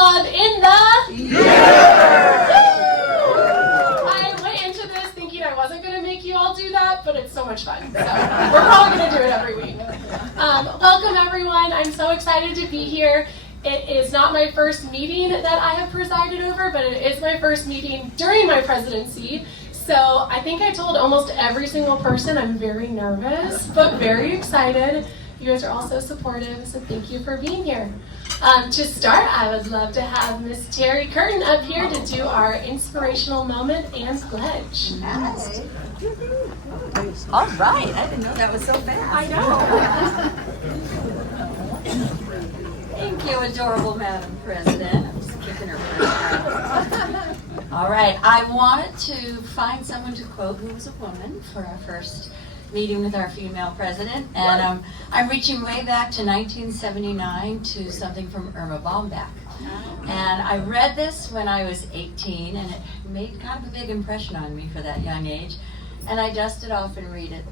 Club in the year! I went into this thinking I wasn't going to make you all do that, but it's so much fun. So we're probably going to do it every week. Welcome everyone. I'm so excited to be here. It is not my first meeting that I have presided over, but it is my first meeting during my presidency. So I think I told almost every single person I'm very nervous, but very excited. You guys are all so supportive, so thank you for being here. To start, I would love to have Miss Terry Curtin up here to do our inspirational moment and pledge. Nice. All right, I didn't know that was so fast. I know. Thank you, adorable Madam President. I'm just kicking her. All right, I wanted to find someone to quote who was a woman for our first meeting with our female president, and I'm reaching way back to 1979 to something from Irma Baumbach. And I read this when I was 18, and it made kind of a big impression on me for that young age, and I dust it off and read it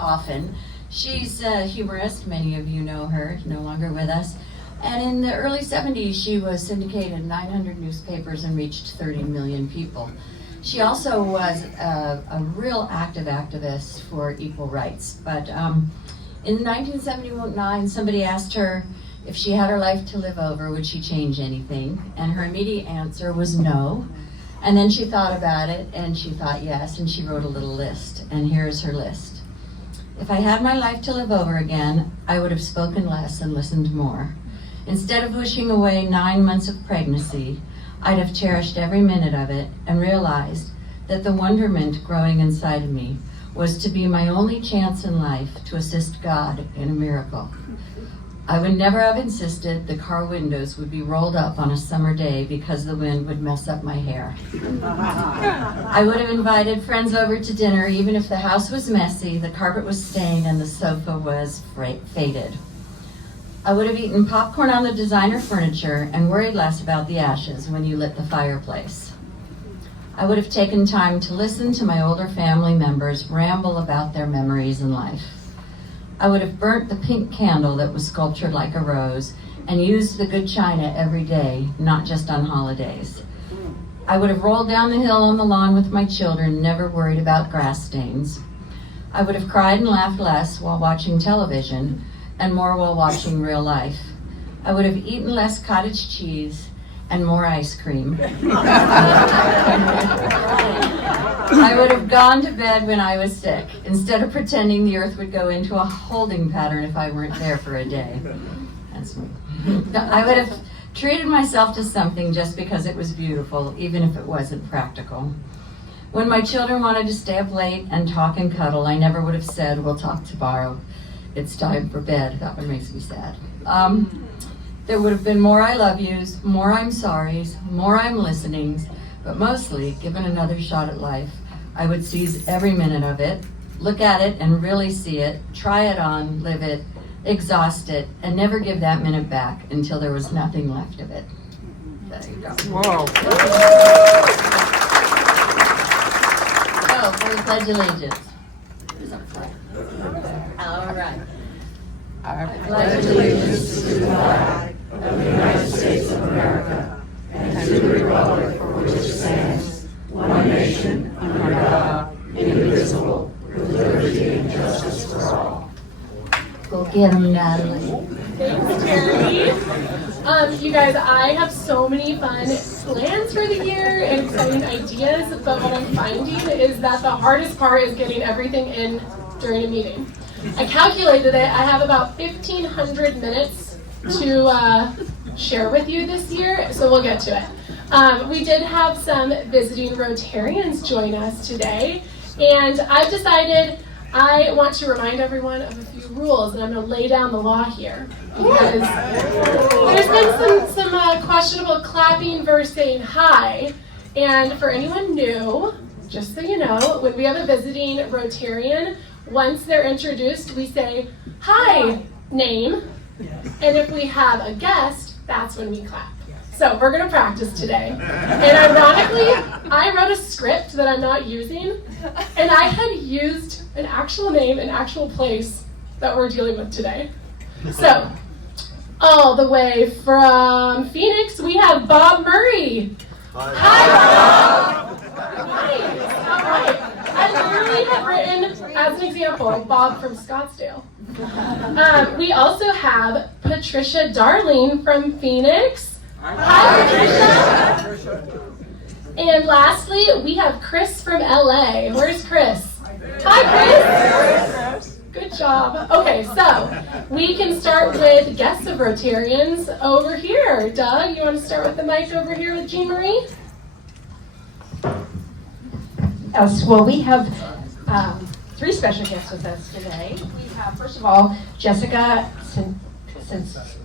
often. She's a humorist, many of you know her, no longer with us, and in the early 70s she was syndicated in 900 newspapers and reached 30 million people. She also was a real active activist for equal rights. But in 1979, somebody asked her if she had her life to live over, would she change anything? And her immediate answer was no. And then she thought about it, and she thought yes, and she wrote a little list. And here's her list. If I had my life to live over again, I would have spoken less and listened more. Instead of wishing away 9 months of pregnancy, I'd have cherished every minute of it and realized that the wonderment growing inside of me was to be my only chance in life to assist God in a miracle. I would never have insisted the car windows would be rolled up on a summer day because the wind would mess up my hair. I would have invited friends over to dinner even if the house was messy, the carpet was stained, and the sofa was faded. I would have eaten popcorn on the designer furniture and worried less about the ashes when you lit the fireplace. I would have taken time to listen to my older family members ramble about their memories in life. I would have burnt the pink candle that was sculptured like a rose and used the good china every day, not just on holidays. I would have rolled down the hill on the lawn with my children, never worried about grass stains. I would have cried and laughed less while watching television and more while watching real life. I would have eaten less cottage cheese and more ice cream. I would have gone to bed when I was sick, instead of pretending the earth would go into a holding pattern if I weren't there for a day. That's me. I would have treated myself to something just because it was beautiful, even if it wasn't practical. When my children wanted to stay up late and talk and cuddle, I never would have said, we'll talk tomorrow. It's time for bed. That one makes me sad. There would have been more I love yous, more I'm sorries, more I'm listenings, but mostly, given another shot at life, I would seize every minute of it, look at it and really see it, try it on, live it, exhaust it, and never give that minute back until there was nothing left of it. There you go. Whoa. So, for the Pledge of Allegiance. All right. I pledge allegiance to the flag of the United States of America and to the republic for which it stands, one nation, under God, indivisible, with liberty and justice for all. Go get them, Natalie. Thanks, Terry. You guys, I have so many fun plans for the year and exciting ideas, but what I'm finding is that the hardest part is getting everything in during a meeting. I calculated it. I have about 1,500 minutes to share with you this year, so we'll get to it. We did have some visiting Rotarians join us today, and I've decided I want to remind everyone of a few rules, and I'm going to lay down the law here, because there's been some questionable clapping versus saying hi, and for anyone new, just so you know, when we have a visiting Rotarian, once they're introduced, we say, hi, name, and if we have a guest, that's when we clap. So we're gonna practice today. And ironically, I wrote a script that I'm not using, and I had used an actual name, an actual place that we're dealing with today. So, All the way from Phoenix, we have Bob Murray. Hi, Bob. Nice. All right. I literally have written, as an example, Bob from Scottsdale. We also have Patricia Darling from Phoenix. Hi, Patricia. And lastly, we have Chris from LA. Where's Chris? Hi, Chris. Good job. Okay, so we can start with guests of Rotarians over here. Doug, you want to start with the mic over here with Jeanmarie? Yes, well, we have three special guests with us today. We have, first of all, Jessica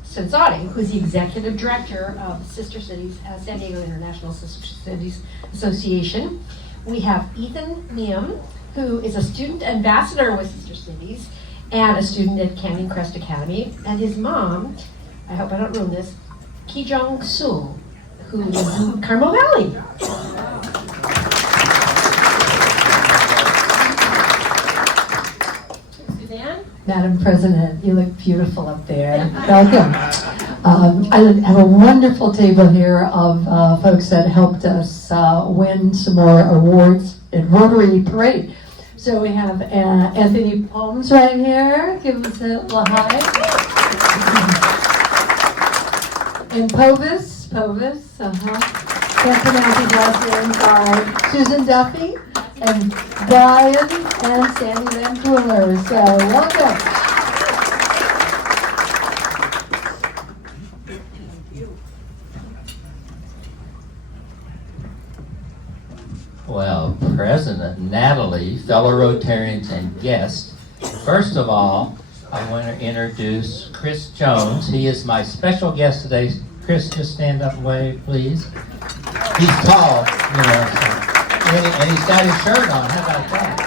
Censotti, who's the Executive Director of Sister Cities, San Diego International Sister Cities Association. We have Ethan Neum, who is a student ambassador with Sister Cities and a student at Canyon Crest Academy. And his mom, I hope I don't ruin this, Ki Jong Sul, who is in Carmel Valley. Madam President, you look beautiful up there. Welcome. I have a wonderful table here of folks that helped us win some more awards at Rotary Parade. So we have Anthony Palms right here. Give us a little hi. And Povis, can't pronounce his last name, sorry. Susan Duffy. And Brian and Sandy Van Twiller. So welcome. Well, President Natalie, fellow Rotarians and guests, first of all, I want to introduce Chris Jones. He is my special guest today. Chris, just stand up and wave, please. He's tall, you know. So. And he's got his shirt on. How about that?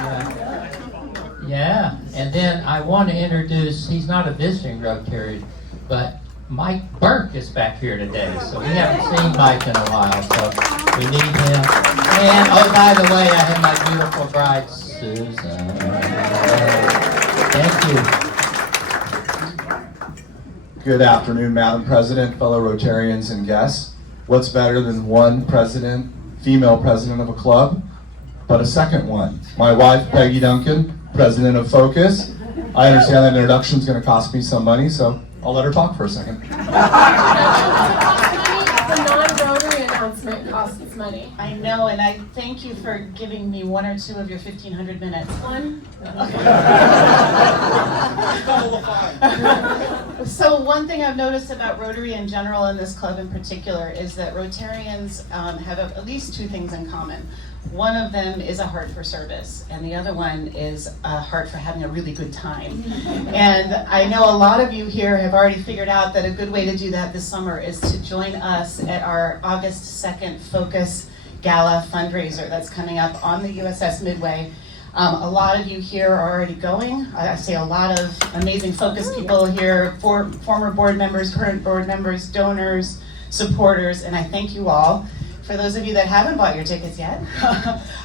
Yeah. And then I want to introduce, he's not a visiting Rotarian, but Mike Burke is back here today. So we haven't seen Mike in a while, so we need him. And, oh, by the way, I have my beautiful bride, Susan. Thank you. Good afternoon, Madam President, fellow Rotarians and guests. What's better than one president, female president of a club, but a second one? My wife, Peggy Duncan, president of Focus. I understand that introduction is going to cost me some money, so I'll let her talk for a second. The non-Rotary announcement costs money. I know, and I thank you for giving me one or two of your 1,500 minutes. One? So one thing I've noticed about Rotary in general and this club in particular is that Rotarians have at least two things in common. One of them is a heart for service, and the other one is a heart for having a really good time. And I know a lot of you here have already figured out that a good way to do that this summer is to join us at our August 2nd Focus Gala fundraiser that's coming up on the USS Midway. A lot of you here are already going. I say a lot of amazing Focus people here, former board members, current board members, donors, supporters, and I thank you all. For those of you that haven't bought your tickets yet,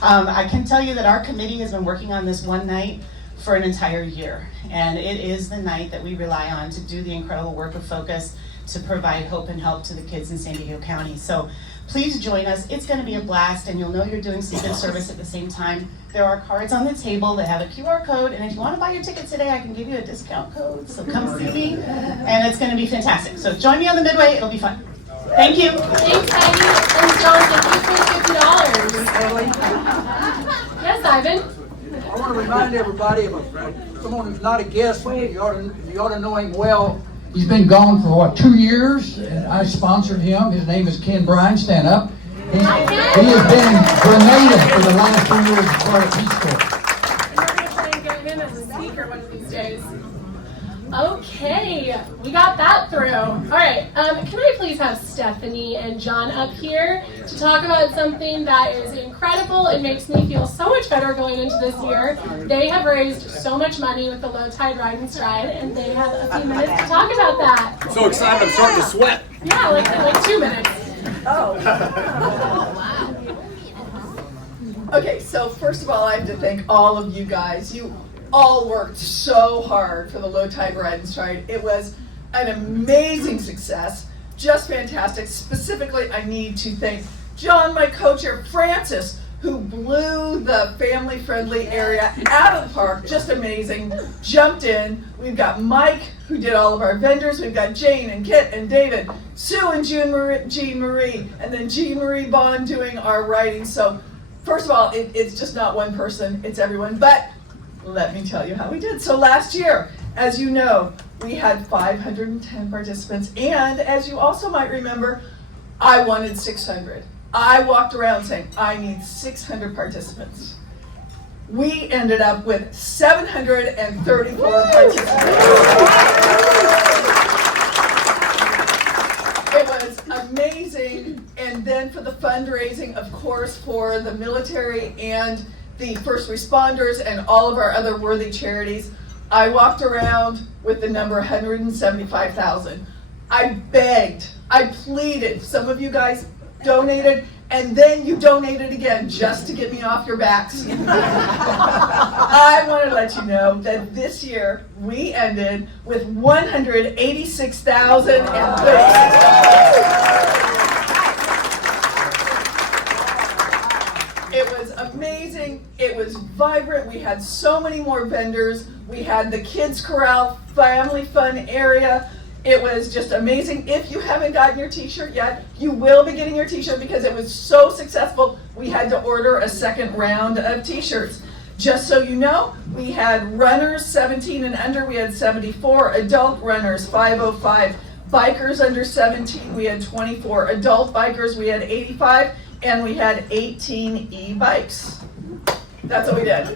I can tell you that our committee has been working on this one night for an entire year. And it is the night that we rely on to do the incredible work of Focus to provide hope and help to the kids in San Diego County. So please join us. It's going to be a blast, and you'll know you're doing some good service at the same time. There are cards on the table that have a QR code, and if you want to buy your ticket today, I can give you a discount code. So come see me, and it's going to be fantastic. So join me on the Midway. It'll be fun. Thank you. Thanks, Peggy. And John, thank you for $50. Yes, Ivan? I want to remind everybody of someone who's not a guest. You ought to know him well. He's been gone for, 2 years? And I sponsored him. His name is Ken Bryan. Stand up. He has been Grenada for the last 2 years as part of Peace Corps. We're going to try and get him as a speaker one of these days. Okay, we got that through. All right, can I please have Stephanie and John up here to talk about something that is incredible and makes me feel so much better going into this year. They have raised so much money with the Low Tide Ride and Stride, and they have a few minutes to talk about that. I'm so excited, I'm starting to sweat. Yeah, like 2 minutes. Oh. Wow. Okay, so first of all, I have to thank all of you guys. You all worked so hard for the Low Tide Ride and Stride. It was an amazing success, just fantastic. Specifically, I need to thank John, my co-chair, Francis, who blew the family-friendly area out of the park, just amazing, jumped in. We've got Mike, who did all of our vendors. We've got Jane and Kit and David, Sue and Jeanmarie, and then Jeanmarie Bond doing our writing. So first of all, it's just not one person, it's everyone. But let me tell you how we did. So last year, as you know, we had 510 participants, and as you also might remember, I wanted 600. I walked around saying, I need 600 participants. We ended up with 734 participants. It was amazing. And then for the fundraising, of course, for the military and the first responders and all of our other worthy charities, I walked around with the number 175,000. I begged, I pleaded. Some of you guys donated, and then you donated again just to get me off your backs. I want to let you know that this year we ended with 186,036. It was amazing. It was vibrant. We had so many more vendors. We had the kids corral, family fun area. It was just amazing. If you haven't gotten your t-shirt yet, you will be getting your t-shirt because it was so successful. We had to order a second round of t-shirts. Just so you know, we had runners 17 and under, we had 74, adult runners 505, bikers under 17, we had 24, adult bikers we had 85, and we had 18 e-bikes. That's what we did.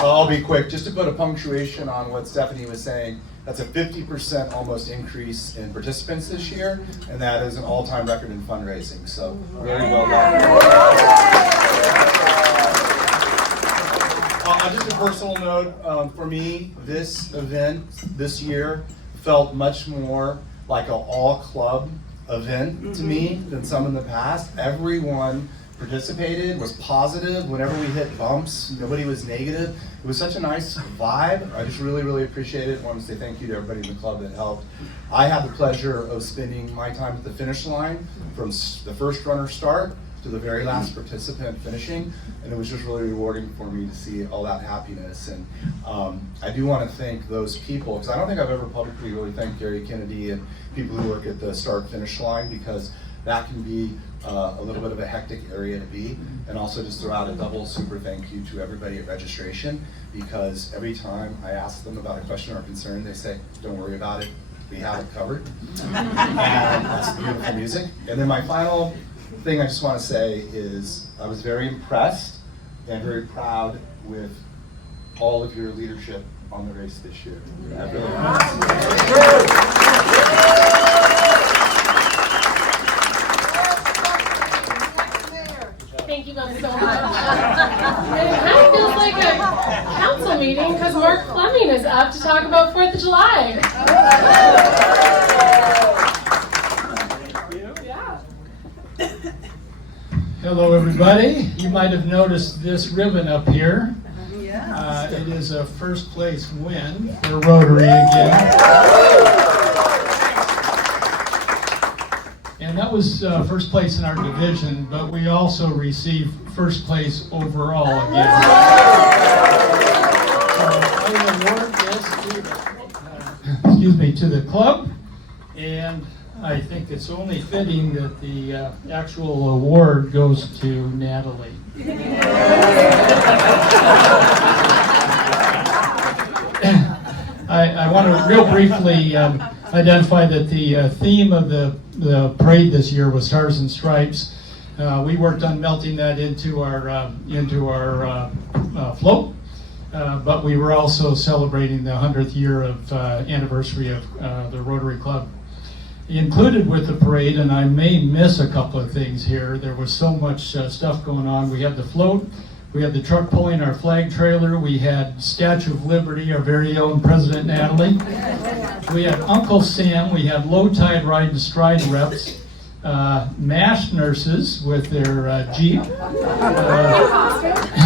I'll be quick, just to put a punctuation on what Stephanie was saying. That's a 50% almost increase in participants this year, and that is an all-time record in fundraising, so very well done. Just a personal note, for me, this event this year felt much more like an all-club event to me than some in the past. Everyone participated, was positive. Whenever we hit bumps, nobody was negative. It was such a nice vibe. I just really, really appreciate it. I want to say thank you to everybody in the club that helped. I had the pleasure of spending my time at the finish line from the first runner start to the very last participant finishing, and it was just really rewarding for me to see all that happiness. And I do want to thank those people, because I don't think I've ever publicly really thanked Gary Kennedy and people who work at the start-finish line, because that can be a little bit of a hectic area to be. And also just throw out a double super thank you to everybody at registration, because every time I ask them about a question or concern, they say, don't worry about it, we have it covered. And that's beautiful music. And then my final thing I just want to say is I was very impressed and very proud with all of your leadership on the race this year. I really Thank you both so much. It kind of feels like a council meeting because Mark Fleming is up to talk about 4th of July. Hello, everybody. You might have noticed this ribbon up here. It is a first place win for Rotary again. And that was first place in our division, but we also received first place overall again. So I award this to the club, and I think it's only fitting that the actual award goes to Natalie. I want to real briefly identify that the theme of the parade this year was Stars and Stripes. We worked on melting that into our float, but we were also celebrating the 100th year of anniversary of the Rotary Club. Included with the parade, and I may miss a couple of things here, there was so much stuff going on. We had the float, we had the truck pulling our flag trailer, we had Statue of Liberty, our very own President Natalie, we had Uncle Sam, we had low tide ride and stride reps, MASH nurses with their Jeep,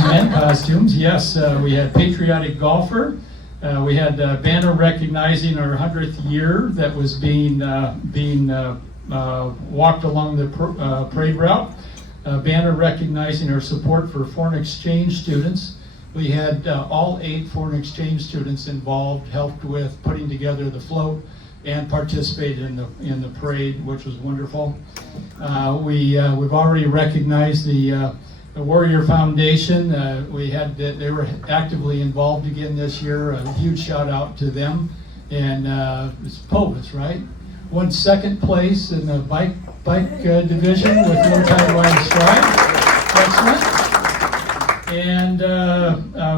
and costumes, yes, we had patriotic golfer, We had a banner recognizing our 100th year that was being walked along the parade route. A banner recognizing our support for foreign exchange students. We had all 8 foreign exchange students involved, helped with putting together the float, and participated in the parade, which was wonderful. We've already recognized the Warrior Foundation. They were actively involved again this year. A huge shout out to them. And it's Povis, right? Won 2nd place in the bike division with no tie line stride. Excellent. And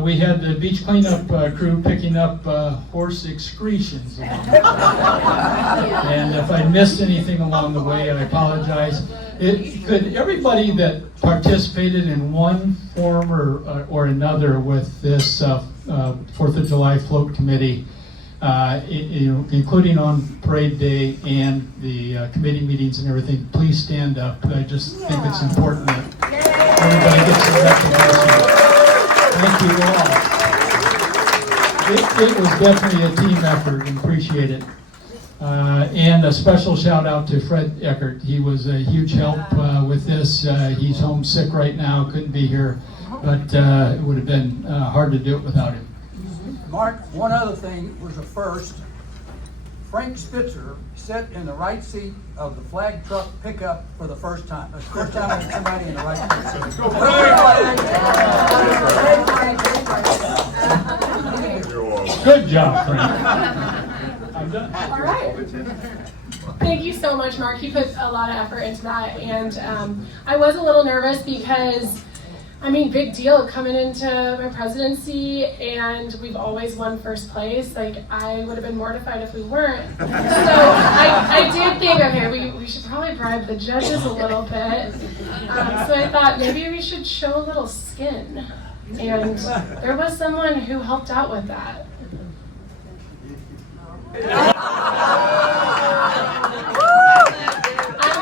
we had the beach cleanup crew picking up horse excretions. And if I missed anything along the way, I apologize. Could everybody that participated in one form or another with this 4th of July Float Committee, including on parade day and the committee meetings and everything, please stand up. I just think it's important that everybody gets some recognition. Thank you all. It was definitely a team effort, and appreciate it. And a special shout out to Fred Eckert. He was a huge help with this. He's homesick right now, couldn't be here, but it would have been hard to do it without him. Mark, one other thing was a first. Frank Spitzer sat in the right seat of the flag truck pickup for the first time. That's the first time I had somebody in the right seat. Good job, Frank. I'm done. All right. Thank you so much, Mark. You put a lot of effort into that, and I was a little nervous because, I mean, big deal coming into my presidency, and we've always won first place. Like, I would have been mortified if we weren't. So I did think, okay, we should probably bribe the judges a little bit. So I thought maybe we should show a little skin, and there was someone who helped out with that. I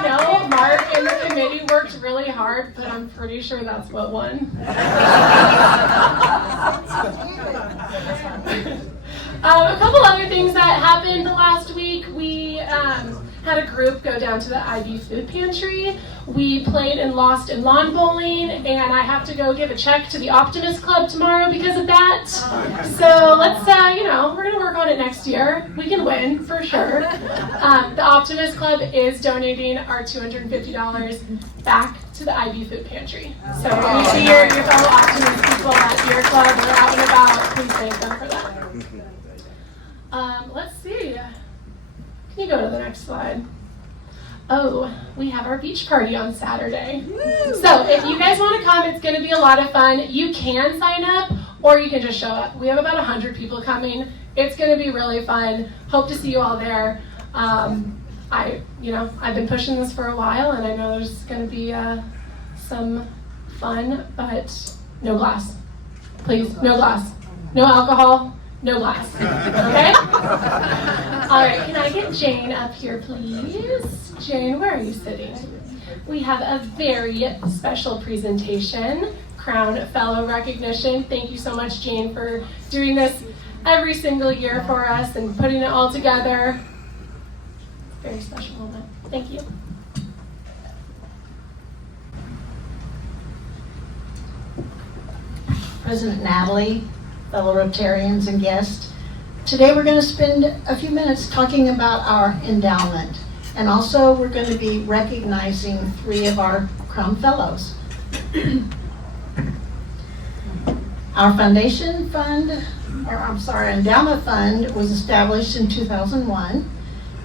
know Mark and the committee worked really hard, but I'm pretty sure that's what won. A couple other things that happened last week. We had a group go down to the IB food pantry. We played and lost in lawn bowling, and I have to go give a check to the Optimist Club tomorrow because of that. So let's, we're gonna work on it next year. We can win, for sure. The Optimist Club is donating our $250 back to the IB food pantry. So when you see your fellow Optimist people at your club or out and about, please thank them for that. Let's see. Can you go to the next slide? Oh, we have our beach party on Saturday. So if you guys want to come, it's going to be a lot of fun. You can sign up or you can just show up. We have about 100 people coming. It's going to be really fun. Hope to see you all there. I've been pushing this for a while, and I know there's going to be some fun, but no glass. Please, no glass. No alcohol. No glass. Okay? All right, can I get Jane up here, please? Jane, where are you sitting? We have a very special presentation, Crown Fellow recognition. Thank you so much, Jane, for doing this every single year for us and putting it all together. Very special moment. Thank you. President Natalie, fellow Rotarians and guests. Today we're going to spend a few minutes talking about our endowment, and also we're going to be recognizing 3 of our Crown Fellows. Our foundation fund, endowment fund was established in 2001,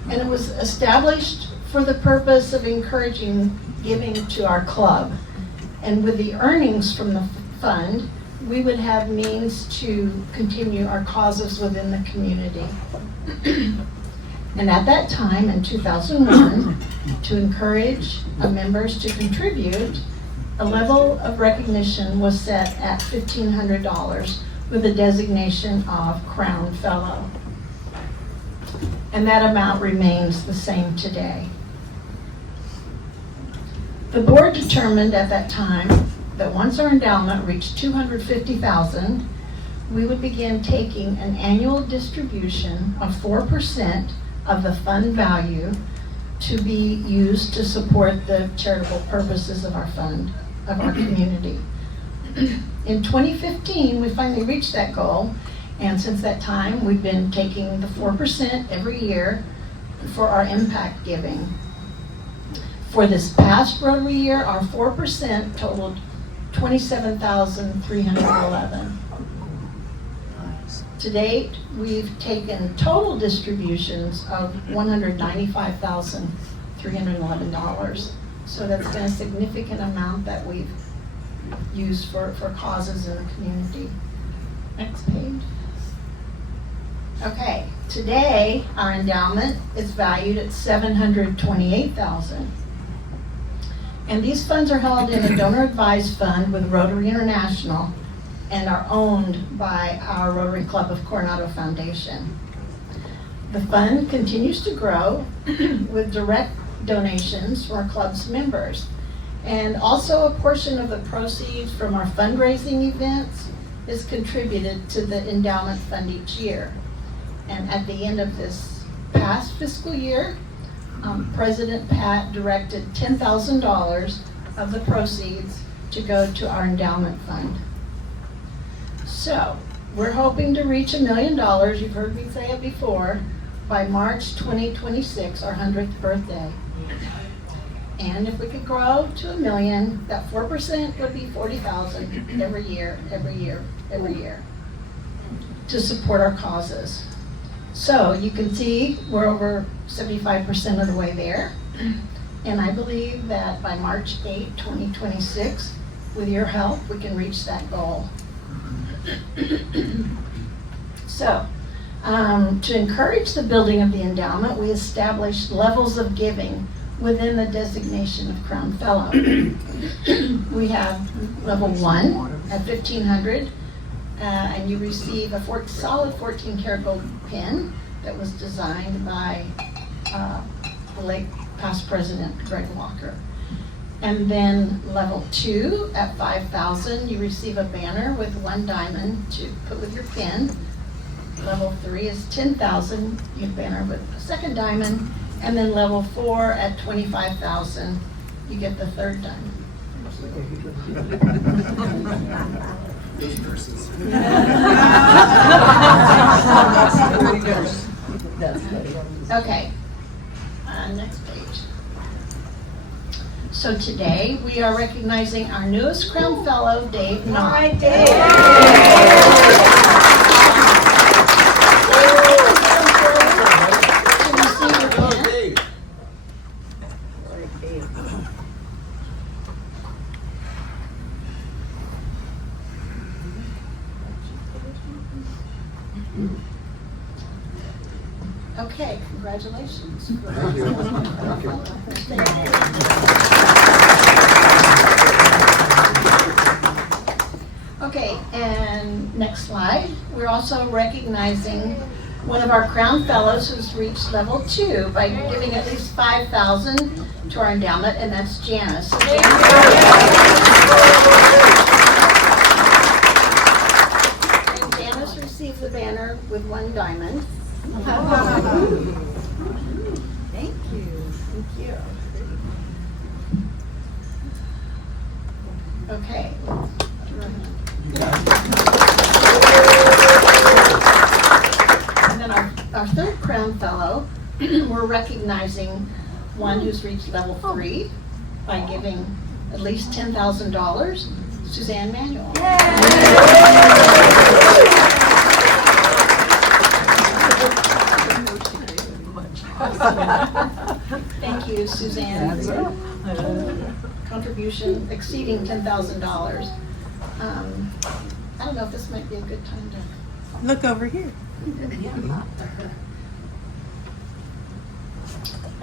and it was established for the purpose of encouraging giving to our club. And with the earnings from the fund, we would have means to continue our causes within the community. And at that time, in 2001, to encourage members to contribute, a level of recognition was set at $1,500 with a designation of Crown Fellow. And that amount remains the same today. The board determined at that time that once our endowment reached $250,000, we would begin taking an annual distribution of 4% of the fund value to be used to support the charitable purposes of our fund, of our community. In 2015, we finally reached that goal, and since that time, we've been taking the 4% every year for our impact giving. For this past Rotary year, our 4% totaled $27,311. To date, we've taken total distributions of $195,311. So that's been a significant amount that we've used for causes in the community. Next page. Okay, today our endowment is valued at $728,000. And these funds are held in a donor-advised fund with Rotary International and are owned by our Rotary Club of Coronado Foundation. The fund continues to grow with direct donations from our club's members. And also a portion of the proceeds from our fundraising events is contributed to the endowment fund each year. And at the end of this past fiscal year, President Pat directed $10,000 of the proceeds to go to our endowment fund. So, we're hoping to reach $1 million, you've heard me say it before, by March 2026, our 100th birthday. And if we could grow to $1 million, that 4% would be $40,000 every year, to support our causes. So you can see we're over 75% of the way there. And I believe that by March 8, 2026, with your help, we can reach that goal. So, to encourage the building of the endowment, we established levels of giving within the designation of Crown Fellow. We have level 1 at $1,500, and you receive a solid 14-karat gold pin that was designed by the late past president Greg Walker. And then level 2 at $5,000, you receive a banner with 1 diamond to put with your pin. Level 3 is $10,000, you get a banner with a 2nd diamond. And then level 4 at $25,000, you get the 3rd diamond. Okay, next page. So today we are recognizing our newest Crown Fellow, Dave Knott. All right, Dave. Okay, congratulations. Okay, and next slide. We're also recognizing one of our Crown Fellows who's reached level 2 by giving at least $5,000 to our endowment, and that's Janice. So and Janice receives the banner with 1 diamond. Thank you. Thank you. Okay. And then our 3rd Crown Fellow, we're recognizing one who's reached level 3 by giving at least $10,000, Suzanne Manuel. Thank you, Suzanne. Contribution exceeding $10,000. I don't know if this might be a good time to look over here.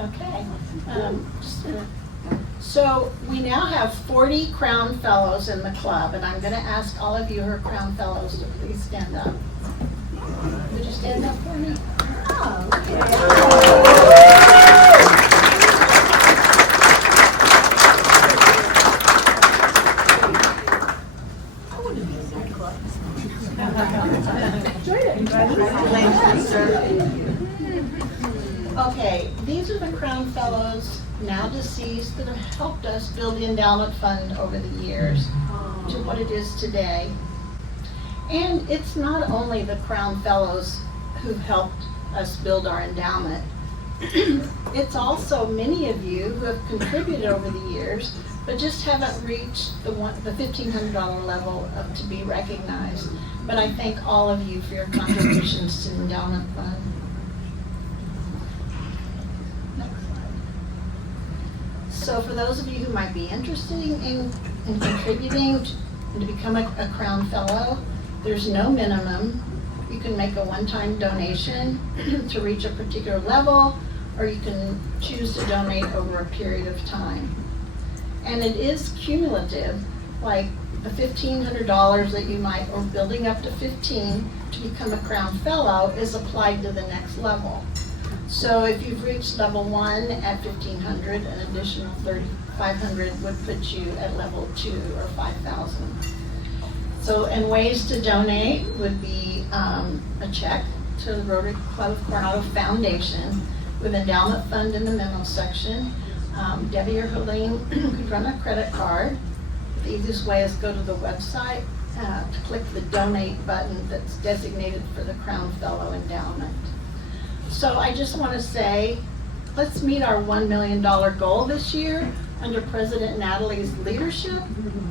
Okay. Just a minute. So we now have 40 Crown Fellows in the club, and I'm going to ask all of you who are Crown Fellows to please stand up. Would you stand up for me? Oh, okay. these are the Crown Fellows, now deceased, that have helped us build the endowment fund over the years to what it is today. And it's not only the Crown Fellows who've helped us build our endowment. It's also many of you who have contributed over the years, but just haven't reached the $1,500 level to be recognized. But I thank all of you for your contributions to the endowment fund. Next slide. So for those of you who might be interested in contributing to become a Crown Fellow, there's no minimum. You can make a one-time donation to reach a particular level, or you can choose to donate over a period of time. And it is cumulative, like the $1,500 that you might, or building up to 15 to become a Crown Fellow, is applied to the next level. So if you've reached level 1 at $1,500, an additional $3,500 would put you at level 2 or $5,000. So, and ways to donate would be a check to the Rotary Club of Coronado Foundation with endowment fund in the memo section. Debbie or Helene could run a credit card. The easiest way is go to the website to click the donate button that's designated for the Crown Fellow Endowment. So I just want to say, let's meet our $1 million goal this year under President Natalie's leadership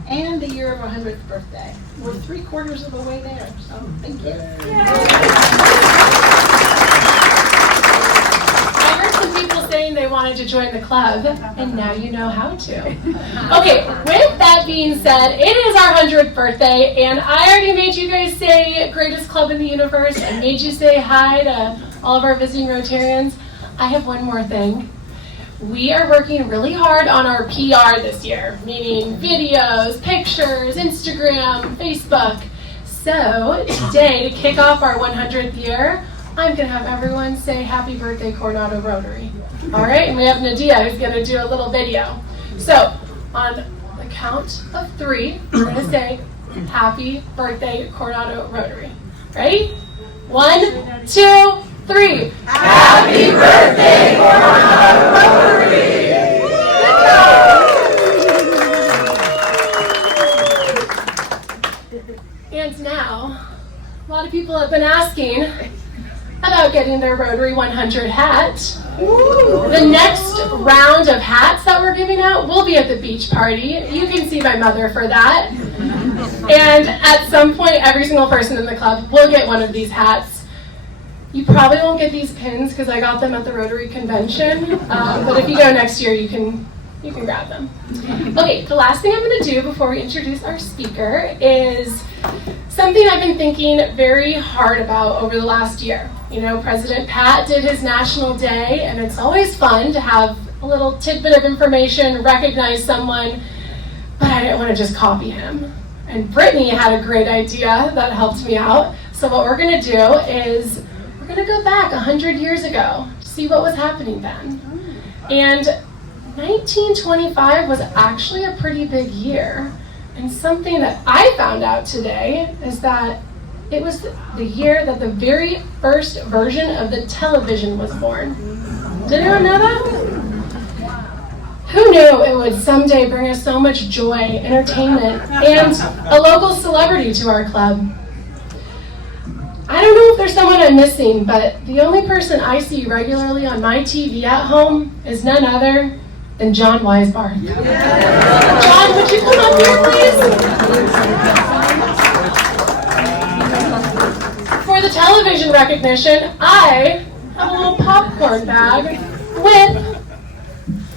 and the year of our 100th birthday. We're 3/4 of the way there, so thank you. I heard some people saying they wanted to join the club, and now you know how to. Okay, with that being said, it is our 100th birthday, and I already made you guys say greatest club in the universe. I made you say hi to all of our visiting Rotarians. I have one more thing. We are working really hard on our PR this year, meaning videos, pictures, Instagram, Facebook. So today, to kick off our 100th year, I'm going to have everyone say happy birthday, Coronado Rotary. All right, and we have Nadia who's going to do a little video. So on the count of 3, we're going to say happy birthday, Coronado Rotary. Ready? 1, 2, 3. Happy birthday, Coronado Rotary! And now, a lot of people have been asking about getting their Rotary 100 hat. The next round of hats that we're giving out will be at the beach party. You can see my mother for that. And at some point, every single person in the club will get one of these hats. You probably won't get these pins because I got them at the Rotary convention. But if you go next year, you can grab them. Okay, the last thing I'm going to do before we introduce our speaker is something I've been thinking very hard about over the last year. You know, President Pat did his National Day, and it's always fun to have a little tidbit of information, recognize someone, but I didn't want to just copy him. And Brittany had a great idea that helped me out. So what we're going to do is we're going to go back 100 years ago to see what was happening then. And 1925 was actually a pretty big year. And something that I found out today is that it was the year that the very first version of the television was born. Did anyone know that? Who knew it would someday bring us so much joy, entertainment, and a local celebrity to our club? I don't know if there's someone I'm missing, but the only person I see regularly on my TV at home is none other than John Weisbarth. John, would you come up here, please? For the television recognition, I have a little popcorn bag with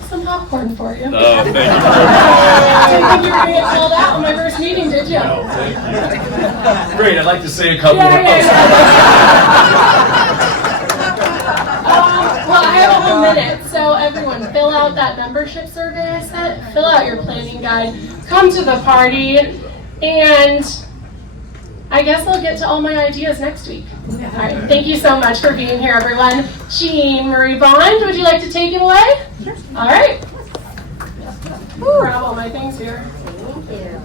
some popcorn for you. Oh, thank you. Didn't think you were going to get called out on my first meeting, did you? No, thank you. Great, I'd like to say a couple more. Well, I have a whole minute, so everyone, fill out that membership survey I sent, fill out your planning guide, come to the party, and I guess I'll get to all my ideas next week. All right, thank you so much for being here, everyone. Jeanmarie Bond, would you like to take it away? Yes. All right. Grab all my things here. Thank you.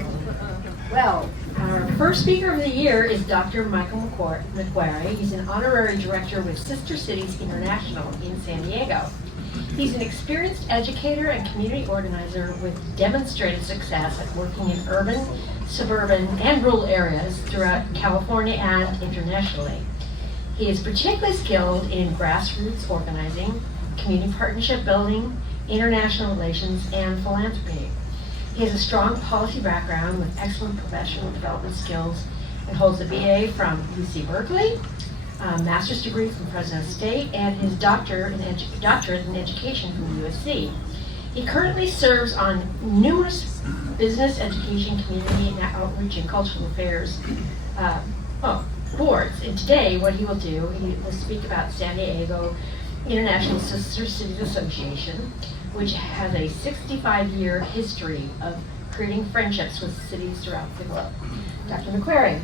Well, our first speaker of the year is Dr. Michael McQuary. He's an honorary director with Sister Cities International in San Diego. He's an experienced educator and community organizer with demonstrated success at working in urban, suburban, and rural areas throughout California and internationally. He is particularly skilled in grassroots organizing, community partnership building, international relations, and philanthropy. He has a strong policy background with excellent professional development skills and holds a BA from UC Berkeley, a master's degree from Fresno State, and his doctorate in education from USC. He currently serves on numerous business, education, community outreach, and cultural affairs boards. And today, what he will do, he will speak about San Diego International Sister Cities Association, which has a 65-year history of creating friendships with cities throughout the globe. Dr. McQuary.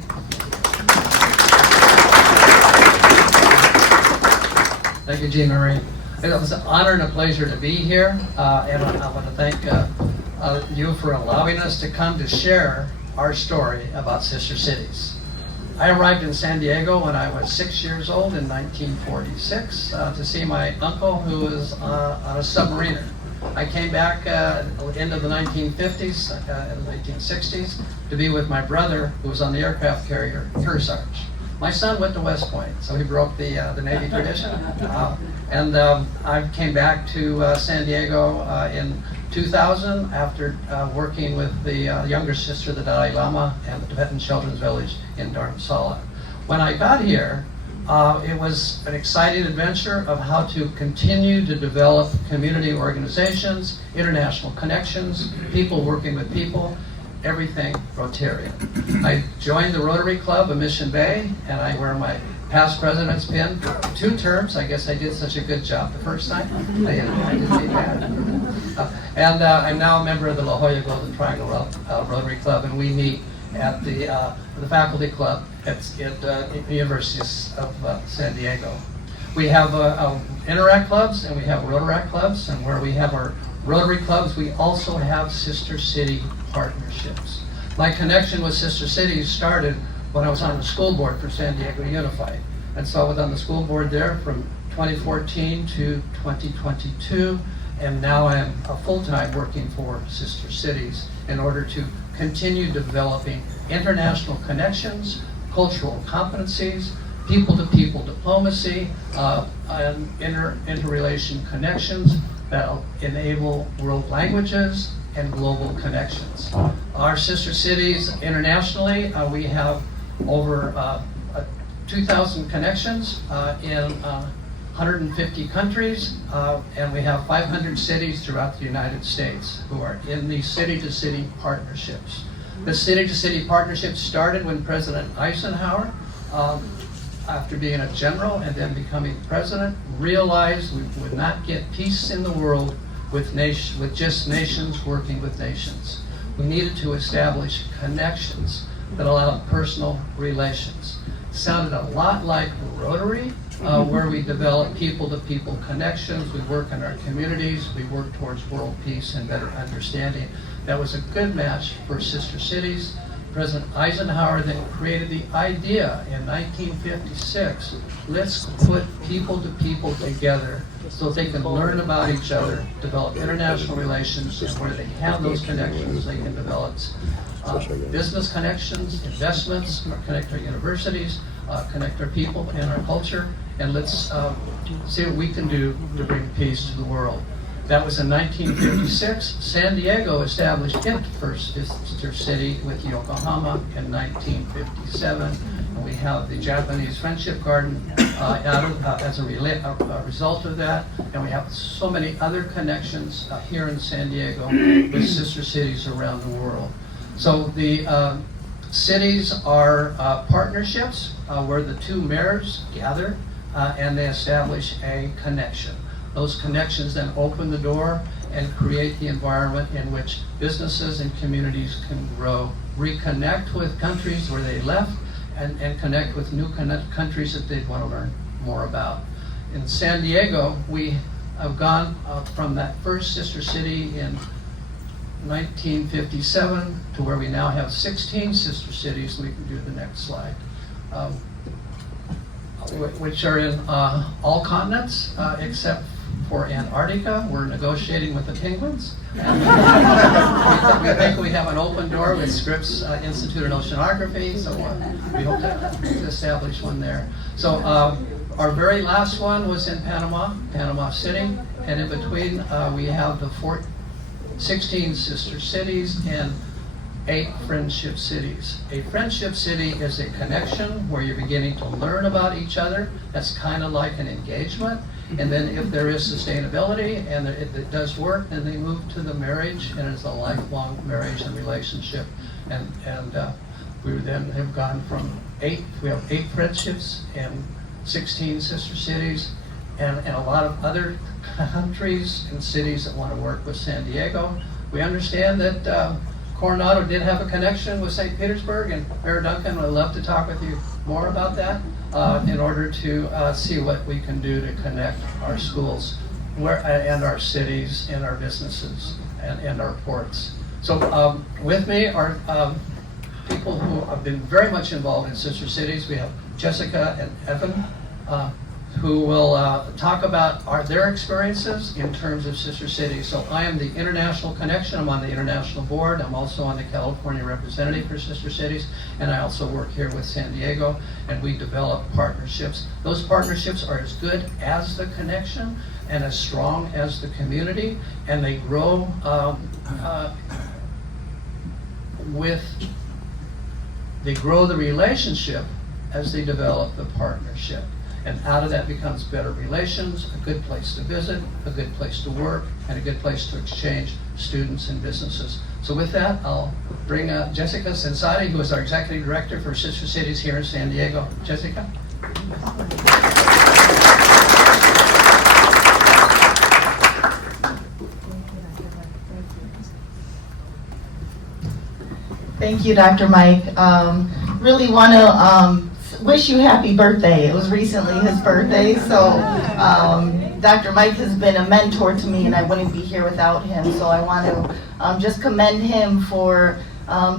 Thank you, Jeanmarie. It was an honor and a pleasure to be here, and I want to thank you for allowing us to come to share our story about Sister Cities. I arrived in San Diego when I was 6 years old in 1946 to see my uncle who was on a submariner. I came back into the 1950s, in the 1960s, to be with my brother who was on the aircraft carrier Kearsarge. My son went to West Point, so he broke the Navy tradition. And I came back to San Diego in 2000 after working with the younger sister, the Dalai Lama, and the Tibetan Children's Village in Dharamsala. When I got here, it was an exciting adventure of how to continue to develop community organizations, international connections, people working with people, everything Rotarian. I joined the Rotary Club of Mission Bay, and I wear my past president's pin for 2 terms. I guess I did such a good job the first time. I didn't need that. And I'm now a member of the La Jolla Golden Triangle Rotary Club, and we meet at the faculty club at the University of San Diego. We have Interact clubs and we have Rotaract clubs, and where we have our Rotary clubs, we also have Sister City partnerships. My connection with Sister Cities started when I was on the school board for San Diego Unified. And so I was on the school board there from 2014 to 2022, and now I'm full-time working for Sister Cities in order to continue developing international connections, cultural competencies, people-to-people diplomacy, and interrelation connections that enable world languages and global connections. Our sister cities internationally, we have over 2,000 connections in 150 countries, and we have 500 cities throughout the United States who are in these city-to-city partnerships. The city-to-city partnership started when President Eisenhower, after being a general and then becoming president, realized we would not get peace in the world with just nations working with nations. We needed to establish connections that allowed personal relations. It sounded a lot like Rotary, where we develop people-to-people connections. We work in our communities. We work towards world peace and better understanding. That was a good match for Sister Cities. President Eisenhower then created the idea in 1956, let's put people to people together so they can learn about each other, develop international relations, and where they have those connections, they can develop business connections, investments, connect our universities, connect our people and our culture, and let's see what we can do to bring peace to the world. That was in 1956. San Diego established its first sister city with Yokohama in 1957. And we have the Japanese Friendship Garden as a result of that. And we have so many other connections here in San Diego with sister cities around the world. So the cities are partnerships where the two mayors gather and they establish a connection. Those connections then open the door and create the environment in which businesses and communities can grow, reconnect with countries where they left, and connect with new countries that they want to learn more about. In San Diego, we have gone from that first sister city in 1957 to where we now have 16 sister cities. We can do the next slide. Which are in all continents except for Antarctica. We're negotiating with the penguins. We think we have an open door with Scripps Institute in Oceanography, so we hope to establish one there. So our very last one was in Panama City, and in between we have the 16 sister cities and 8 friendship cities. A friendship city is a connection where you're beginning to learn about each other. That's kind of like an engagement. And then if there is sustainability and it does work, then they move to the marriage, and it's a lifelong marriage and relationship. And we then have gone from 8, we have 8 friendships and 16 sister cities, and a lot of other countries and cities that want to work with San Diego. We understand that Coronado did have a connection with St. Petersburg, and Mayor Duncan would love to talk with you more about that in order to see what we can do to connect our schools and our cities and our businesses and our ports. So with me are people who have been very much involved in sister cities. We have Jessica and Evan, who will talk about their experiences in terms of sister cities. So I am the international connection. I'm on the international board. I'm also on the California representative for sister cities, and I also work here with San Diego, and we develop partnerships. Those partnerships are as good as the connection and as strong as the community, and they grow they grow the relationship as they develop the partnership. And out of that becomes better relations, a good place to visit, a good place to work, and a good place to exchange students and businesses. So with that, I'll bring Jessica Censotti, who is our Executive Director for Sister Cities here in San Diego. Jessica? Thank you, Dr. Mike. Really want to wish you happy birthday. It was recently his birthday, so Dr. Mike has been a mentor to me, and I wouldn't be here without him. So I want to just commend him for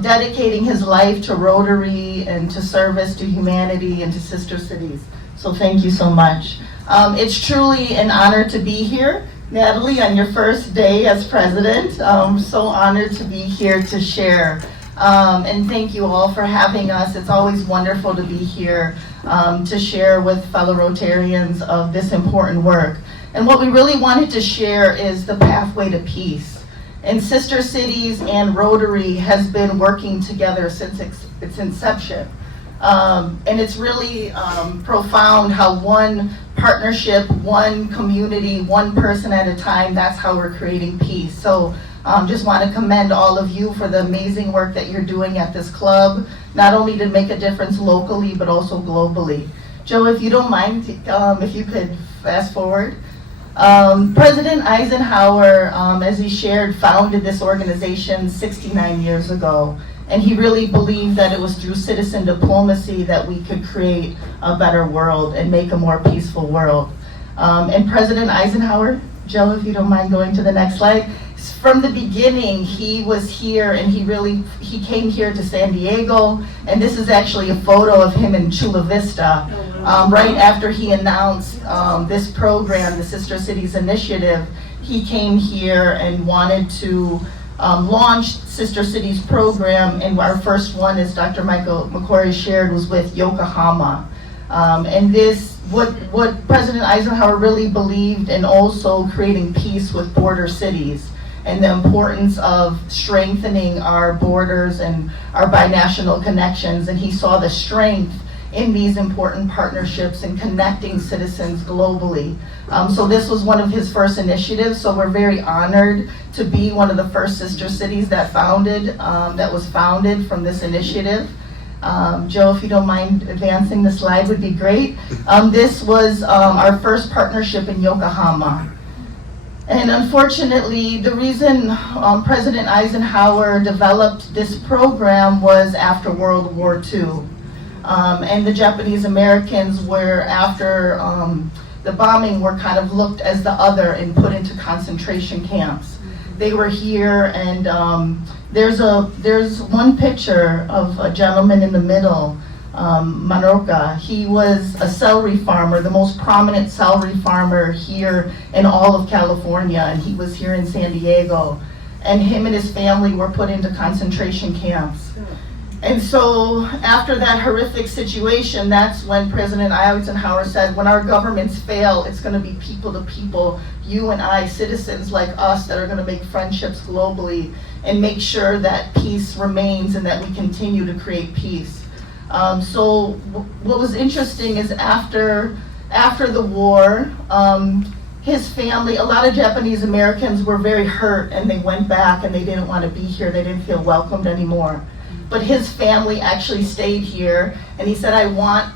dedicating his life to Rotary and to service to humanity and to sister cities. So thank you so much. It's truly an honor to be here. Natalie, on your first day as president, so honored to be here to share. And thank you all for having us. It's always wonderful to be here to share with fellow Rotarians of this important work. And what we really wanted to share is the pathway to peace. And Sister Cities and Rotary has been working together since its inception. And it's really profound how one partnership, one community, one person at a time, that's how we're creating peace. So just want to commend all of you for the amazing work that you're doing at this club, not only to make a difference locally, but also globally. Joe, if you don't mind, if you could fast forward. President Eisenhower, as he shared, founded this organization 69 years ago. And he really believed that it was through citizen diplomacy that we could create a better world and make a more peaceful world. And President Eisenhower, Joe, if you don't mind going to the next slide. From the beginning, he was here, and he came here to San Diego, and this is actually a photo of him in Chula Vista, right after he announced this program, the Sister Cities Initiative. He came here and wanted to launch Sister Cities program, and our first one, as Dr. McQuary shared, was with Yokohama. And what President Eisenhower really believed in, also creating peace with border cities, and the importance of strengthening our borders and our binational connections. And he saw the strength in these important partnerships and connecting citizens globally. So this was one of his first initiatives, so we're very honored to be one of the first sister cities that was founded from this initiative. Joe, if you don't mind advancing the slide, would be great. This was our first partnership in Yokohama. And unfortunately, the reason President Eisenhower developed this program was after World War II. And the Japanese Americans were, after the bombing, were kind of looked as the other and put into concentration camps. They were here, and there's one picture of a gentleman in the middle Manoka. He was a celery farmer, the most prominent celery farmer here in all of California, and he was here in San Diego. And him and his family were put into concentration camps. And so after that horrific situation, that's when President Eisenhower said, when our governments fail, it's going to be people to people, you and I, citizens like us, that are going to make friendships globally and make sure that peace remains and that we continue to create peace. So what was interesting is after the war, his family, a lot of Japanese Americans were very hurt, and they went back and they didn't want to be here. They didn't feel welcomed anymore. But his family actually stayed here, and he said, I want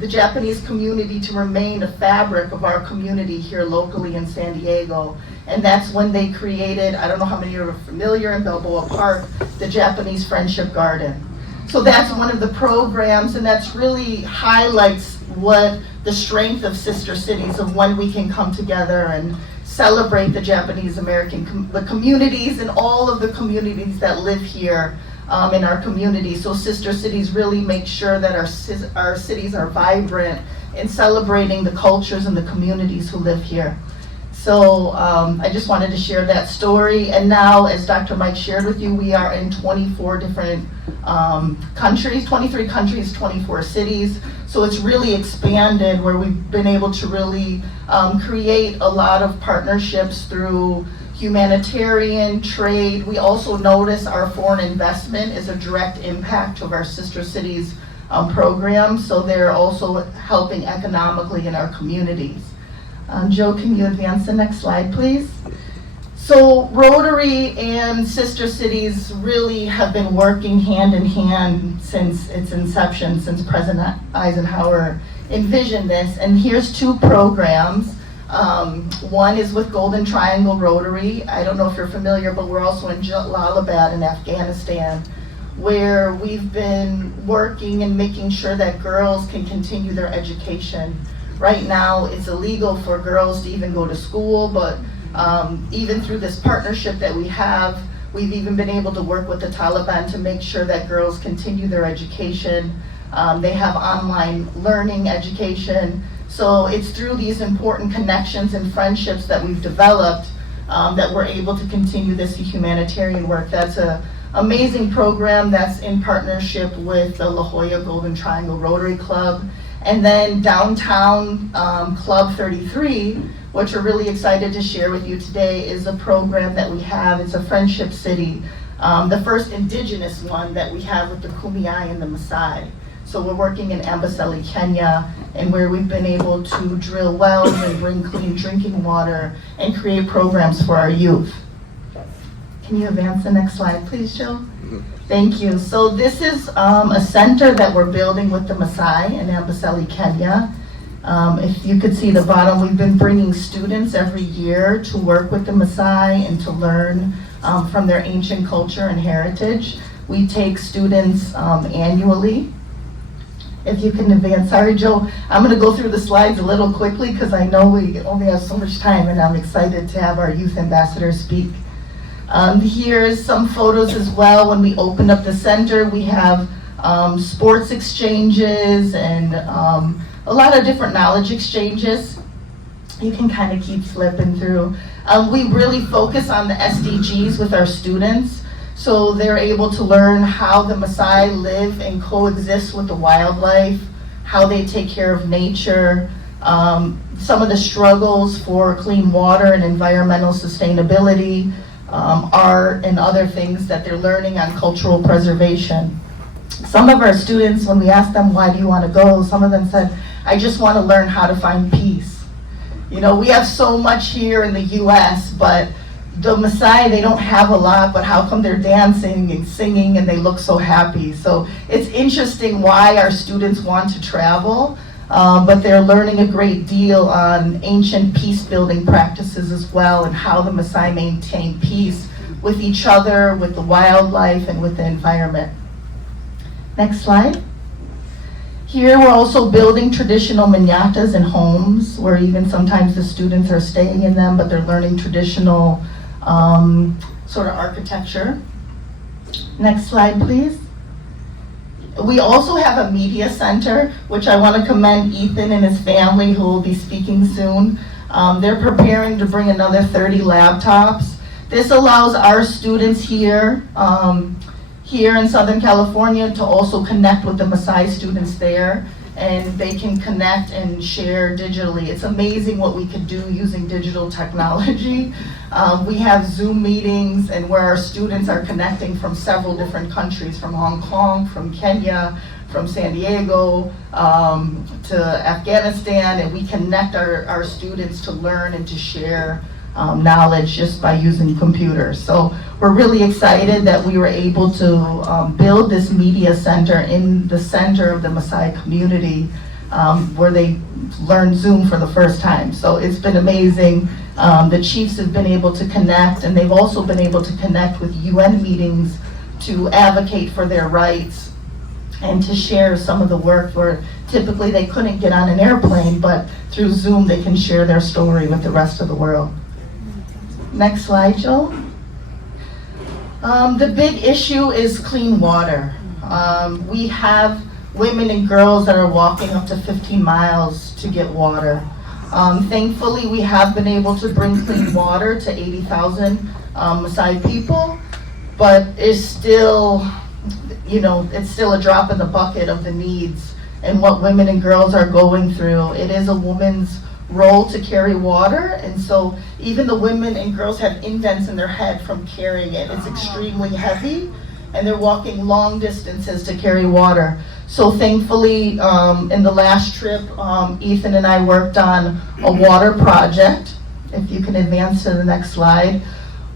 the Japanese community to remain a fabric of our community here locally in San Diego. And that's when they created, I don't know how many are familiar in Balboa Park, the Japanese Friendship Garden. So that's one of the programs, and that's really highlights what the strength of sister cities, of when we can come together and celebrate the Japanese American the communities and all of the communities that live here in our community. So sister cities really make sure that our cities are vibrant in celebrating the cultures and the communities who live here. So I just wanted to share that story. And now, as Dr. Mike shared with you, we are in 24 different countries, 23 countries, 24 cities. So it's really expanded, where we've been able to really create a lot of partnerships through humanitarian trade. We also notice our foreign investment is a direct impact of our sister cities program. So they're also helping economically in our communities. Joe, can you advance the next slide, please? So Rotary and Sister Cities really have been working hand in hand since its inception, since President Eisenhower envisioned this. And here's two programs. One is with Golden Triangle Rotary. I don't know if you're familiar, but we're also in Jalalabad in Afghanistan, where we've been working and making sure that girls can continue their education. Right now, it's illegal for girls to even go to school, but even through this partnership that we have, we've even been able to work with the Taliban to make sure that girls continue their education. They have online learning education. So it's through these important connections and friendships that we've developed that we're able to continue this humanitarian work. That's an amazing program that's in partnership with the La Jolla Golden Triangle Rotary Club. And then Downtown Club 33, which we're really excited to share with you today, is a program that we have. It's a friendship city, the first indigenous one that we have with the Kumeyaay and the Maasai. So we're working in Amboseli, Kenya, and where we've been able to drill wells and bring clean drinking water and create programs for our youth. Can you advance the next slide, please, Joe? Thank you. So this is a center that we're building with the Maasai in Amboseli, Kenya. If you could see the bottom, we've been bringing students every year to work with the Maasai and to learn from their ancient culture and heritage. We take students annually. If you can advance. Sorry, Joe, I'm going to go through the slides a little quickly because I know we only have so much time, and I'm excited to have our youth ambassador speak. Here's some photos as well. When we opened up the center, we have sports exchanges and a lot of different knowledge exchanges. You can kind of keep flipping through. We really focus on the SDGs with our students, so they're able to learn how the Maasai live and coexist with the wildlife, how they take care of nature, some of the struggles for clean water and environmental sustainability, art and other things that they're learning on cultural preservation. Some of our students, when we asked them, why do you want to go? Some of them said, I just want to learn how to find peace. You know, we have so much here in the US, but the Maasai, they don't have a lot, but how come they're dancing and singing and they look so happy? So it's interesting why our students want to travel, but they're learning a great deal on ancient peace-building practices as well, and how the Maasai maintain peace with each other, with the wildlife, and with the environment. Next slide. Here we're also building traditional manyatas in homes, where even sometimes the students are staying in them, but they're learning traditional sort of architecture. Next slide, please. We also have a media center, which I want to commend Ethan and his family, who will be speaking soon. They're preparing to bring another 30 laptops. This allows our students here in Southern California to also connect with the Maasai students there, and they can connect and share digitally. It's amazing what we could do using digital technology. We have Zoom meetings and where our students are connecting from several different countries, from Hong Kong, from Kenya, from San Diego, to Afghanistan, and we connect our students to learn and to share knowledge just by using computers. So we're really excited that we were able to build this media center in the center of the Maasai community, where they learned Zoom for the first time. So it's been amazing. The chiefs have been able to connect, and they've also been able to connect with UN meetings to advocate for their rights and to share some of the work where typically they couldn't get on an airplane, but through Zoom they can share their story with the rest of the world. Next slide, Joe. The big issue is clean water. We have women and girls that are walking up to 15 miles to get water. Thankfully, we have been able to bring clean water to 80,000 Maasai people, but it's still, it's still a drop in the bucket of the needs and what women and girls are going through. It is a woman's role to carry water, and so even the women and girls have indents in their head from carrying it. It's extremely heavy, and they're walking long distances to carry water. So thankfully, in the last trip, Ethan and I worked on a water project. If you can advance to the next slide.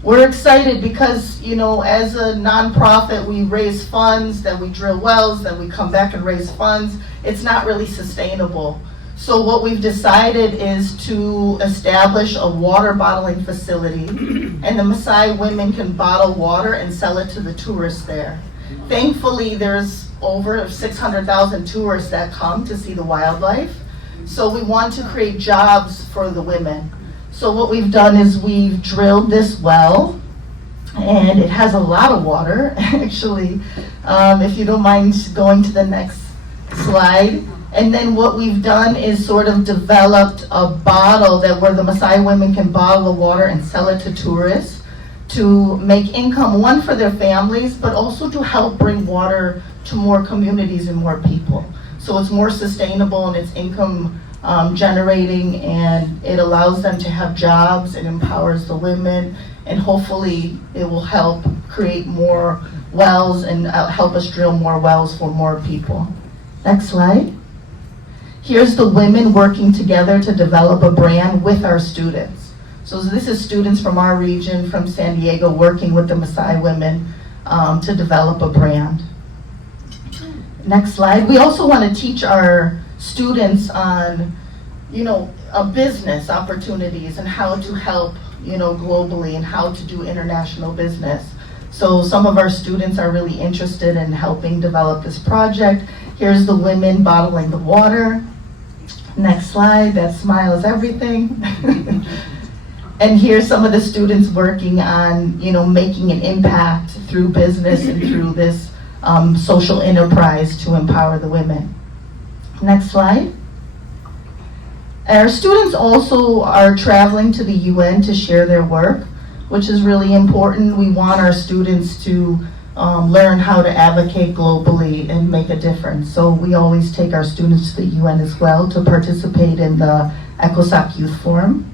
We're excited because, as a nonprofit, we raise funds, then we drill wells, then we come back and raise funds. It's not really sustainable. So what we've decided is to establish a water bottling facility, and the Maasai women can bottle water and sell it to the tourists there. Thankfully, there's over 600,000 tourists that come to see the wildlife. So we want to create jobs for the women. So what we've done is we've drilled this well, and it has a lot of water, actually. If you don't mind going to the next slide. And then what we've done is sort of developed a bottle where the Maasai women can bottle the water and sell it to tourists to make income, one for their families, but also to help bring water to more communities and more people. So it's more sustainable and it's income generating, and it allows them to have jobs, it empowers the women, and hopefully it will help create more wells and help us drill more wells for more people. Next slide. Here's the women working together to develop a brand with our students. So this is students from our region, from San Diego, working with the Maasai women to develop a brand. Next slide. We also want to teach our students on, business opportunities and how to help, globally, and how to do international business. So some of our students are really interested in helping develop this project. Here's the women bottling the water. Next slide, that smile is everything. And here's some of the students working on, making an impact through business and through this social enterprise to empower the women. Next slide. Our students also are traveling to the UN to share their work, which is really important. We want our students to learn how to advocate globally and make a difference. So we always take our students to the UN as well to participate in the ECOSOC Youth Forum.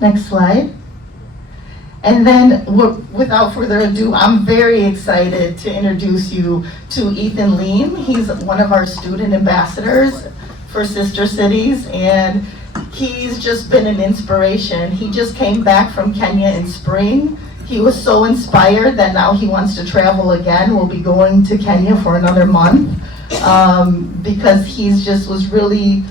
Next slide. And then, without further ado, I'm very excited to introduce you to Ethan Leem. He's one of our student ambassadors for Sister Cities, and he's just been an inspiration. He just came back from Kenya in spring. He was so inspired that now he wants to travel again. We'll be going to Kenya for another month because he's just was really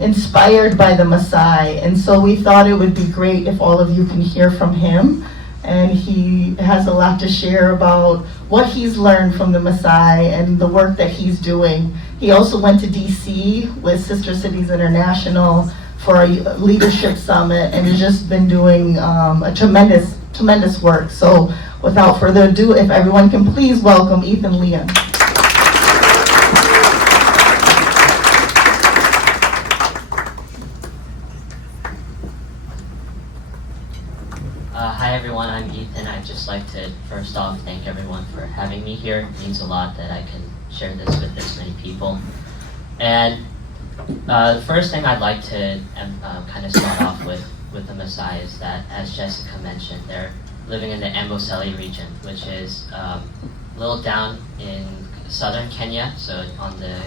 inspired by the Maasai. And so we thought it would be great if all of you can hear from him. And he has a lot to share about what he's learned from the Maasai and the work that he's doing. He also went to DC with Sister Cities International for a leadership summit and has just been doing a tremendous work. So without further ado, if everyone can please welcome Ethan Leem. Hi everyone, I'm Ethan. I'd just like to first off thank everyone for having me here. It means a lot that I can share this with this many people. And the first thing I'd like to kind of start off with the Maasai is that, as Jessica mentioned, they're living in the Amboseli region, which is a little down in southern Kenya, so on the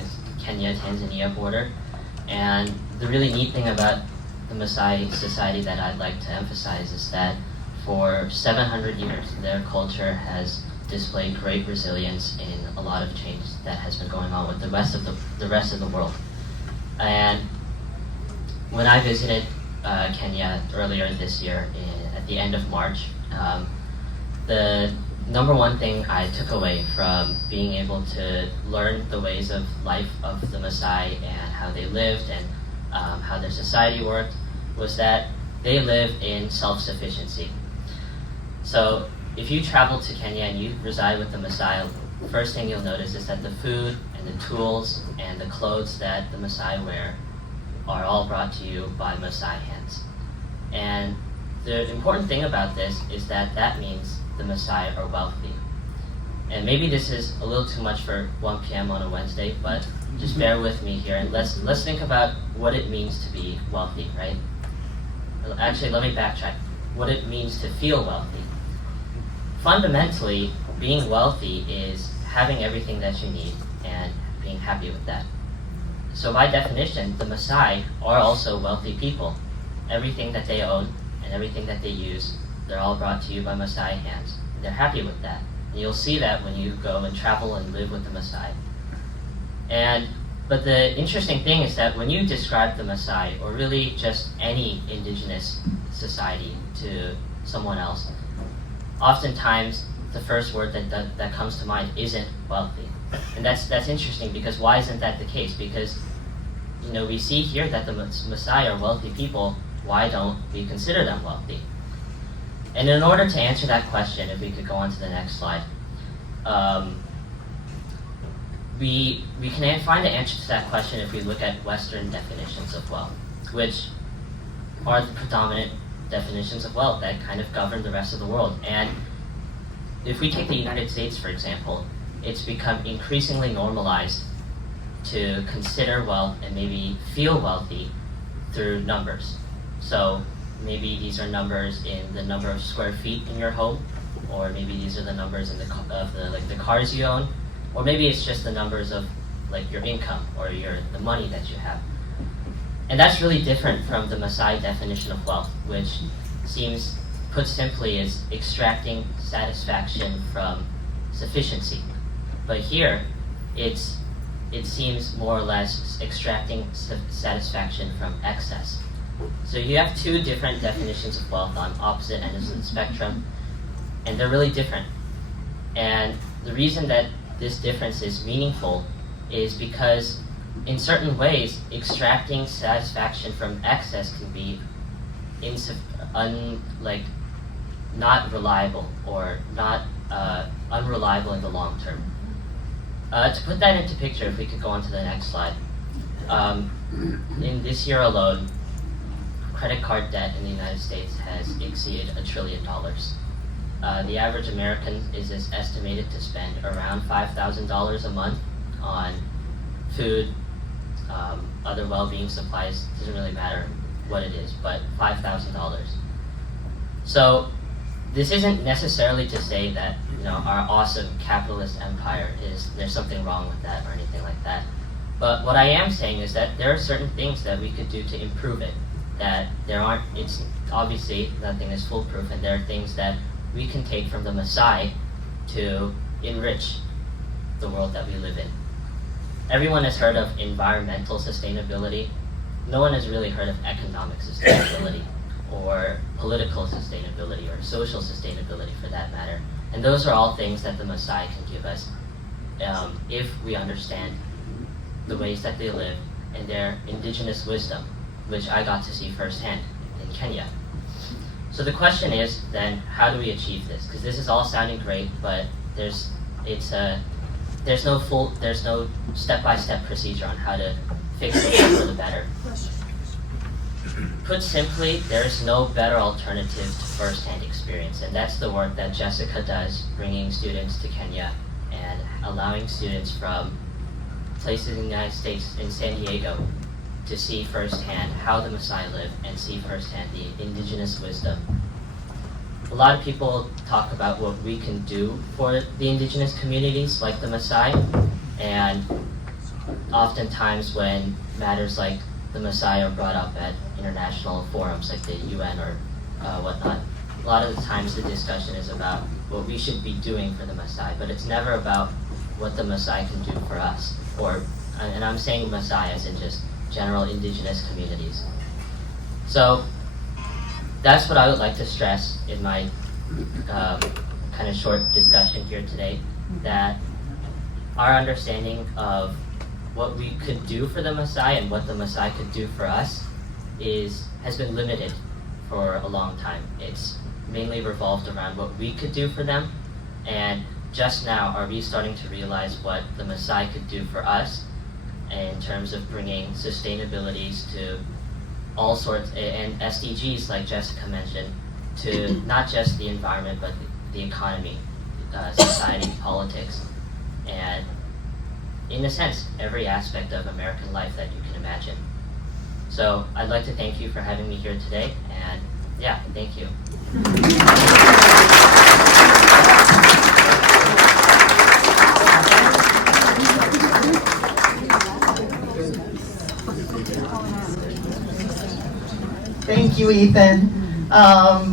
Kenya-Tanzania border. And the really neat thing about the Maasai society that I'd like to emphasize is that for 700 years, their culture has displayed great resilience in a lot of change that has been going on with the rest of the world. And when I visited Kenya earlier this year, at the end of March, the number one thing I took away from being able to learn the ways of life of the Maasai and how they lived and how their society worked was that they live in self-sufficiency. So if you travel to Kenya and you reside with the Maasai, the first thing you'll notice is that the food and the tools and the clothes that the Maasai wear are all brought to you by Maasai hands. And the important thing about this is that that means the Maasai are wealthy. And maybe this is a little too much for 1 p.m. on a Wednesday, but just bear with me here and let's think about what it means to be wealthy, right? Actually, let me backtrack. What it means to feel wealthy. Fundamentally, being wealthy is having everything that you need and being happy with that. So by definition, the Maasai are also wealthy people. Everything that they own and everything that they use, they're all brought to you by Maasai hands. They're happy with that. And you'll see that when you go and travel and live with the Maasai. But the interesting thing is that when you describe the Maasai, or really just any indigenous society to someone else, oftentimes the first word that comes to mind isn't wealthy. And that's interesting, because why isn't that the case? Because we see here that the Maasai are wealthy people. Why don't we consider them wealthy? And in order to answer that question, if we could go on to the next slide, we can find an answer to that question if we look at Western definitions of wealth, which are the predominant definitions of wealth that kind of govern the rest of the world. And if we take the United States, for example, it's become increasingly normalized to consider wealth and maybe feel wealthy through numbers. So maybe these are numbers in the number of square feet in your home, or maybe these are the numbers in the cars you own, or maybe it's just the numbers of your income or the money that you have. And that's really different from the Maasai definition of wealth, which seems, put simply, is extracting satisfaction from sufficiency. But here, it seems more or less extracting satisfaction from excess. So you have two different definitions of wealth on opposite ends of the spectrum, and they're really different. And the reason that this difference is meaningful is because in certain ways, extracting satisfaction from excess can be not reliable, or not unreliable in the long term. To put that into picture, if we could go on to the next slide. In this year alone, credit card debt in the United States has exceeded $1 trillion. The average American is estimated to spend around $5,000 a month on food, other well-being supplies. Doesn't really matter what it is, but $5,000. So this isn't necessarily to say that our awesome capitalist empire there's something wrong with that or anything like that. But what I am saying is that there are certain things that we could do to improve it. That it's obviously nothing is foolproof, and there are things that we can take from the Maasai to enrich the world that we live in. Everyone has heard of environmental sustainability. No one has really heard of economic sustainability, or political sustainability, or social sustainability for that matter. And those are all things that the Maasai can give us if we understand the ways that they live and their indigenous wisdom, which I got to see firsthand in Kenya. So the question is then, how do we achieve this? Because this is all sounding great, but there's no step-by-step procedure on how to fix it for the better. Put simply, there is no better alternative to first-hand experience, and that's the work that Jessica does, bringing students to Kenya and allowing students from places in the United States, in San Diego, to see firsthand how the Maasai live and see firsthand the indigenous wisdom. A lot of people talk about what we can do for the indigenous communities like the Maasai, and oftentimes when matters like the Maasai are brought up at international forums like the UN or whatnot, a lot of the times the discussion is about what we should be doing for the Maasai, but it's never about what the Maasai can do for us, and I'm saying Maasai as in just general indigenous communities. So that's what I would like to stress in my kind of short discussion here today, that our understanding of what we could do for the Maasai and what the Maasai could do for us has been limited for a long time. It's mainly revolved around what we could do for them, and just now are we starting to realize what the Maasai could do for us in terms of bringing sustainabilities to all sorts, and SDGs like Jessica mentioned, to not just the environment but the economy, society, politics, and in a sense, every aspect of American life that you can imagine. So I'd like to thank you for having me here today, and yeah, thank you. Thank you, Ethan.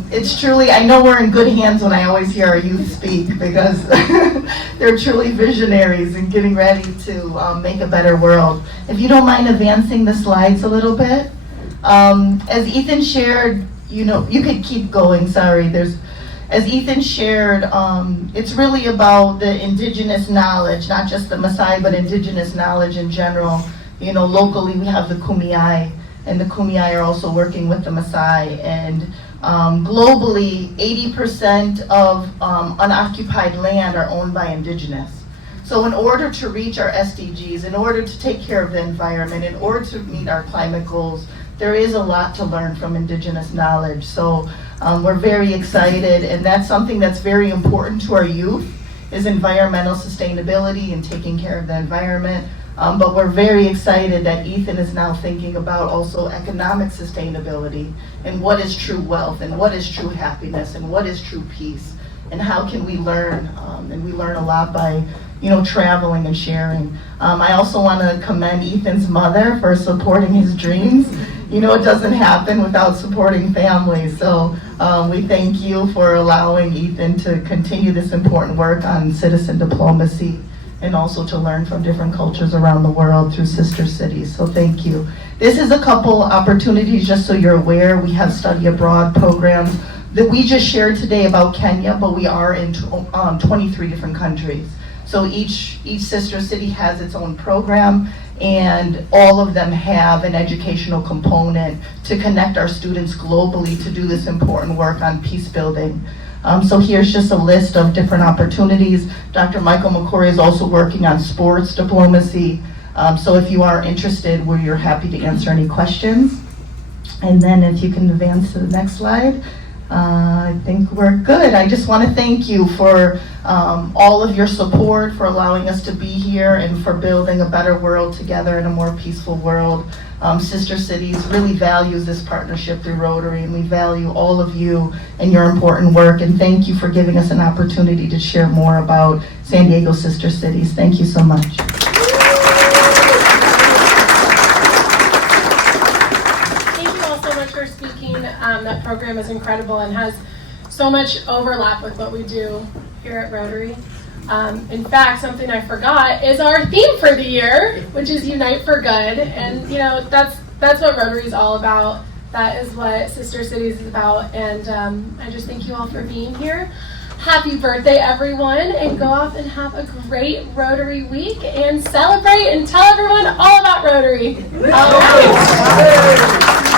It's truly, I know we're in good hands when I always hear our youth speak, because they're truly visionaries and getting ready to make a better world. If you don't mind advancing the slides a little bit. As Ethan shared, you could keep going, sorry. As Ethan shared, it's really about the indigenous knowledge, not just the Maasai, but indigenous knowledge in general. Locally we have the Kumeyaay, and the Kumeyaay are also working with the Maasai. And globally, 80% of unoccupied land are owned by indigenous. So in order to reach our SDGs, in order to take care of the environment, in order to meet our climate goals, there is a lot to learn from indigenous knowledge. So we're very excited, and that's something that's very important to our youth, is environmental sustainability and taking care of the environment. But we're very excited that Ethan is now thinking about also economic sustainability, and what is true wealth, and what is true happiness, and what is true peace, and how can we learn, and we learn a lot by traveling and sharing. I also want to commend Ethan's mother for supporting his dreams. It doesn't happen without supporting families. So we thank you for allowing Ethan to continue this important work on citizen diplomacy, and also to learn from different cultures around the world through sister cities. So thank you. This is a couple opportunities, just so you're aware. We have study abroad programs that we just shared today about Kenya, but we are in 23 different countries. So each sister city has its own program, and all of them have an educational component to connect our students globally to do this important work on peace building. So here's just a list of different opportunities. Dr. Michael McQuary is also working on sports diplomacy. So if you are interested, we're happy to answer any questions. And then if you can advance to the next slide. I think we're good. I just want to thank you for all of your support, for allowing us to be here, and for building a better world together, in a more peaceful world. Sister Cities really values this partnership through Rotary, and we value all of you and your important work. And thank you for giving us an opportunity to share more about San Diego Sister Cities. Thank you so much. That program is incredible and has so much overlap with what we do here at Rotary. In fact, something I forgot is our theme for the year, which is Unite for Good. And that's what Rotary is all about. That is what Sister Cities is about. And I just thank you all for being here. Happy birthday, everyone, and go off and have a great Rotary week and celebrate and tell everyone all about Rotary. All right.